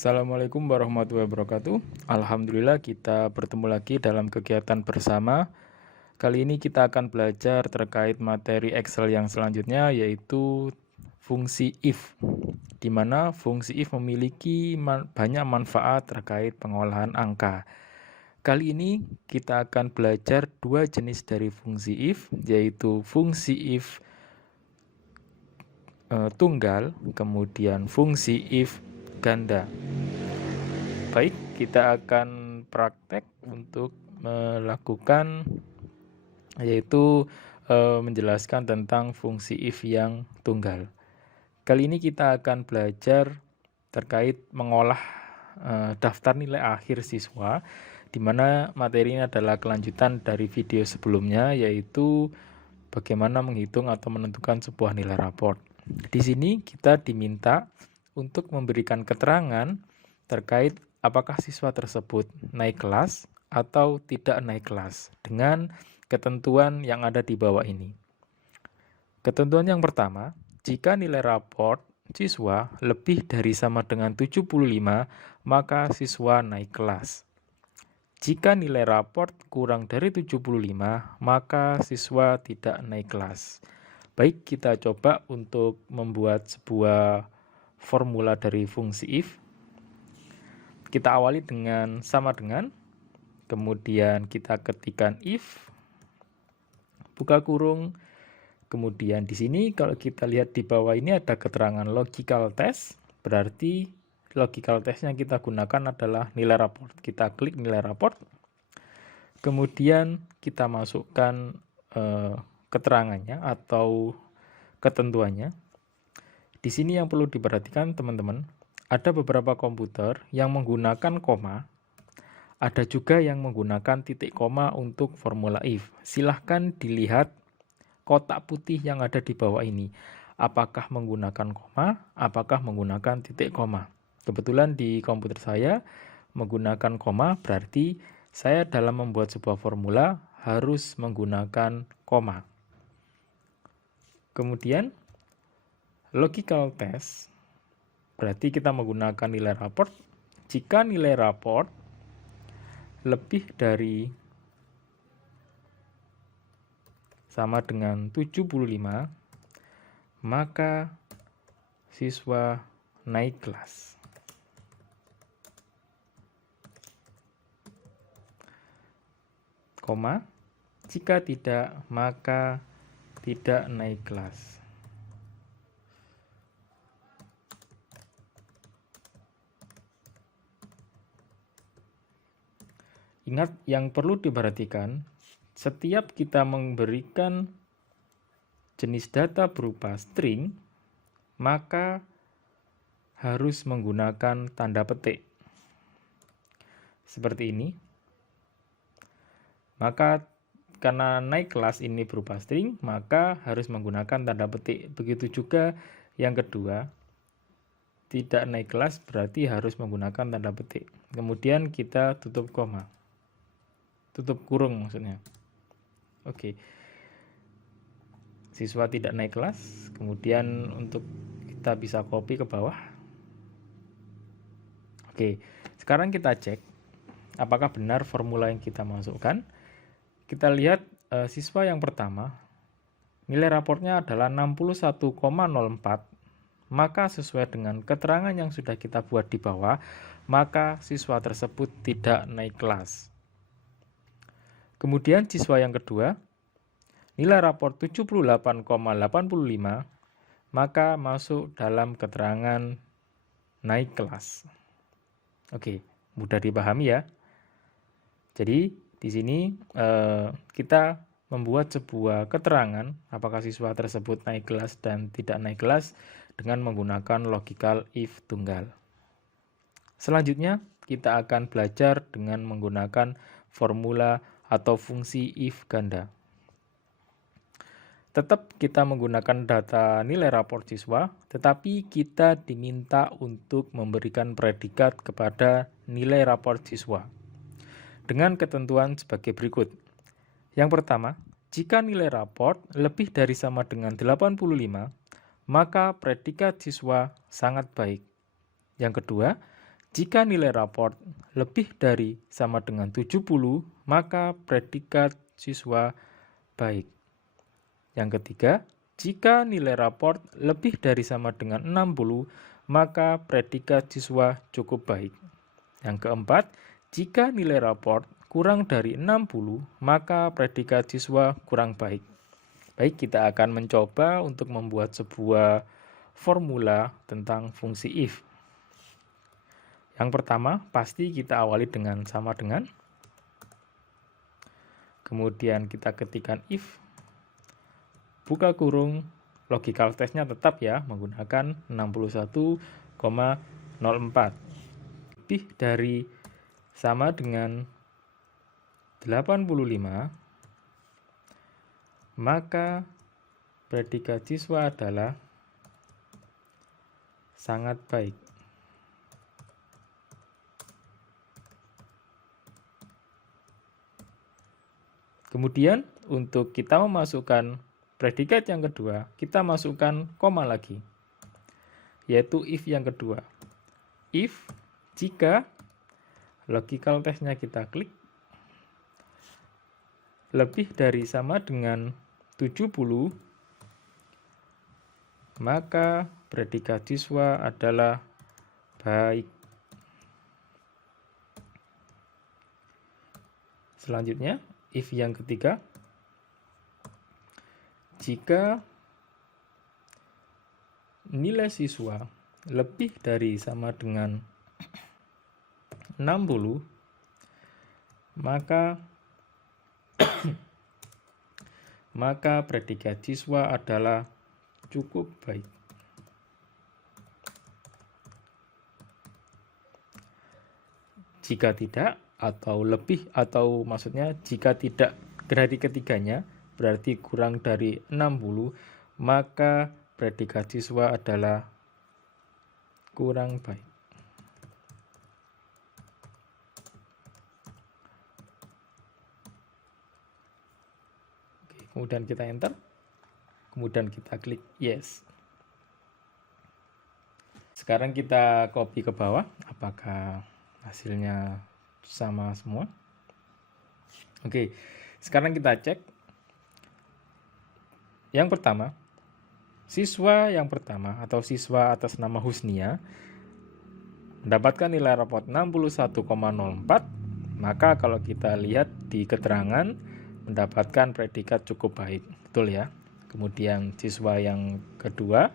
Assalamualaikum warahmatullahi wabarakatuh. Alhamdulillah kita bertemu lagi dalam kegiatan bersama. Kali ini kita akan belajar terkait materi Excel yang selanjutnya, yaitu fungsi if, di mana fungsi if memiliki banyak manfaat terkait pengolahan angka. Kali ini kita akan belajar dua jenis dari fungsi if, yaitu fungsi if tunggal, kemudian fungsi if ganda. Baik, kita akan praktek untuk melakukan, yaitu menjelaskan tentang fungsi if yang tunggal. Kali ini kita akan belajar terkait mengolah daftar nilai akhir siswa, di mana materi ini adalah kelanjutan dari video sebelumnya, yaitu bagaimana menghitung atau menentukan sebuah nilai raport. Di sini kita diminta untuk memberikan keterangan terkait apakah siswa tersebut naik kelas atau tidak naik kelas dengan ketentuan yang ada di bawah ini. Ketentuan yang pertama, jika nilai raport siswa lebih dari sama dengan 75, maka siswa naik kelas. Jika nilai raport kurang dari 75, maka siswa tidak naik kelas. Baik, kita coba untuk membuat sebuah formula dari fungsi if. Kita awali dengan sama dengan, kemudian kita ketikkan if, buka kurung, kemudian di sini kalau kita lihat di bawah ini ada keterangan logical test, berarti logical test yang kita gunakan adalah nilai raport. Kita klik nilai raport, kemudian kita masukkan keterangannya atau ketentuannya. Di sini yang perlu diperhatikan teman-teman, ada beberapa komputer yang menggunakan koma, ada juga yang menggunakan titik koma untuk formula if. Silahkan dilihat kotak putih yang ada di bawah ini. Apakah menggunakan koma, apakah menggunakan titik koma. Kebetulan di komputer saya menggunakan koma, berarti saya dalam membuat sebuah formula harus menggunakan koma. Kemudian logical test, berarti kita menggunakan nilai raport. Jika nilai raport lebih dari sama dengan 75, maka siswa naik kelas. Koma, jika tidak, maka tidak naik kelas. Ingat, yang perlu diperhatikan, setiap kita memberikan jenis data berupa string, maka harus menggunakan tanda petik. Seperti ini. Maka karena naik kelas ini berupa string, maka harus menggunakan tanda petik. Begitu juga yang kedua, tidak naik kelas berarti harus menggunakan tanda petik. Kemudian kita tutup koma. Tutup kurung maksudnya. Oke. Siswa tidak naik kelas, kemudian untuk kita bisa copy ke bawah. Oke, sekarang kita cek apakah benar formula yang kita masukkan. Kita lihat siswa yang pertama, nilai raportnya adalah 61,04, maka sesuai dengan keterangan yang sudah kita buat di bawah, maka siswa tersebut tidak naik kelas. Kemudian siswa yang kedua, nilai raport 78,85, maka masuk dalam keterangan naik kelas. Oke, mudah dipahami ya. Jadi di sini kita membuat sebuah keterangan apakah siswa tersebut naik kelas dan tidak naik kelas dengan menggunakan logical if tunggal. Selanjutnya kita akan belajar dengan menggunakan formula atau fungsi if ganda. Tetap kita menggunakan data nilai raport siswa, tetapi kita diminta untuk memberikan predikat kepada nilai raport siswa dengan ketentuan sebagai berikut. Yang pertama, jika nilai raport lebih dari sama dengan 85, maka predikat siswa sangat baik. Yang kedua, Jika nilai raport lebih dari sama dengan 70, maka predikat siswa baik. Yang ketiga, jika nilai raport lebih dari sama dengan 60, maka predikat siswa cukup baik. Yang keempat, jika nilai raport kurang dari 60, maka predikat siswa kurang baik. Baik, kita akan mencoba untuk membuat sebuah formula tentang fungsi if. Yang pertama, pasti kita awali dengan sama dengan. Kemudian kita ketikkan if, buka kurung, logical testnya tetap ya, menggunakan 61,04. Lebih dari sama dengan 85, maka predikat siswa adalah sangat baik. Kemudian untuk kita memasukkan predikat yang kedua, kita masukkan koma lagi, yaitu if yang kedua. If jika logical testnya kita klik, lebih dari sama dengan 70, maka predikat siswa adalah baik. Selanjutnya, if yang ketiga, jika nilai siswa lebih dari sama dengan 60, maka predikat siswa adalah cukup baik. Jika tidak, atau lebih, atau maksudnya jika tidak dari ketiganya, berarti kurang dari 60, maka predikat siswa adalah kurang baik. Oke, kemudian kita enter, kemudian kita klik yes. Sekarang kita copy ke bawah, apakah hasilnya sama semua? Oke, sekarang kita cek. Yang pertama, siswa yang pertama atau siswa atas nama Husnia mendapatkan nilai raport 61,04, maka kalau kita lihat di keterangan mendapatkan predikat cukup baik, betul ya. Kemudian siswa yang kedua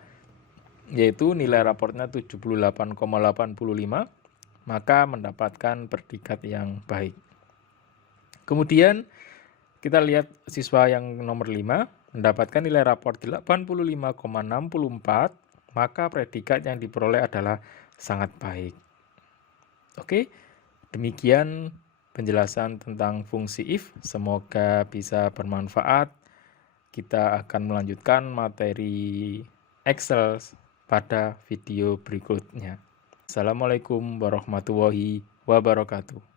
yaitu nilai raportnya 78,85, maka mendapatkan predikat yang baik. Kemudian kita lihat siswa yang nomor 5 mendapatkan nilai raport 85,64, maka predikat yang diperoleh adalah sangat baik. Oke, demikian penjelasan tentang fungsi if. Semoga bisa bermanfaat. Kita akan melanjutkan materi Excel pada video berikutnya. Assalamualaikum warahmatullahi wabarakatuh.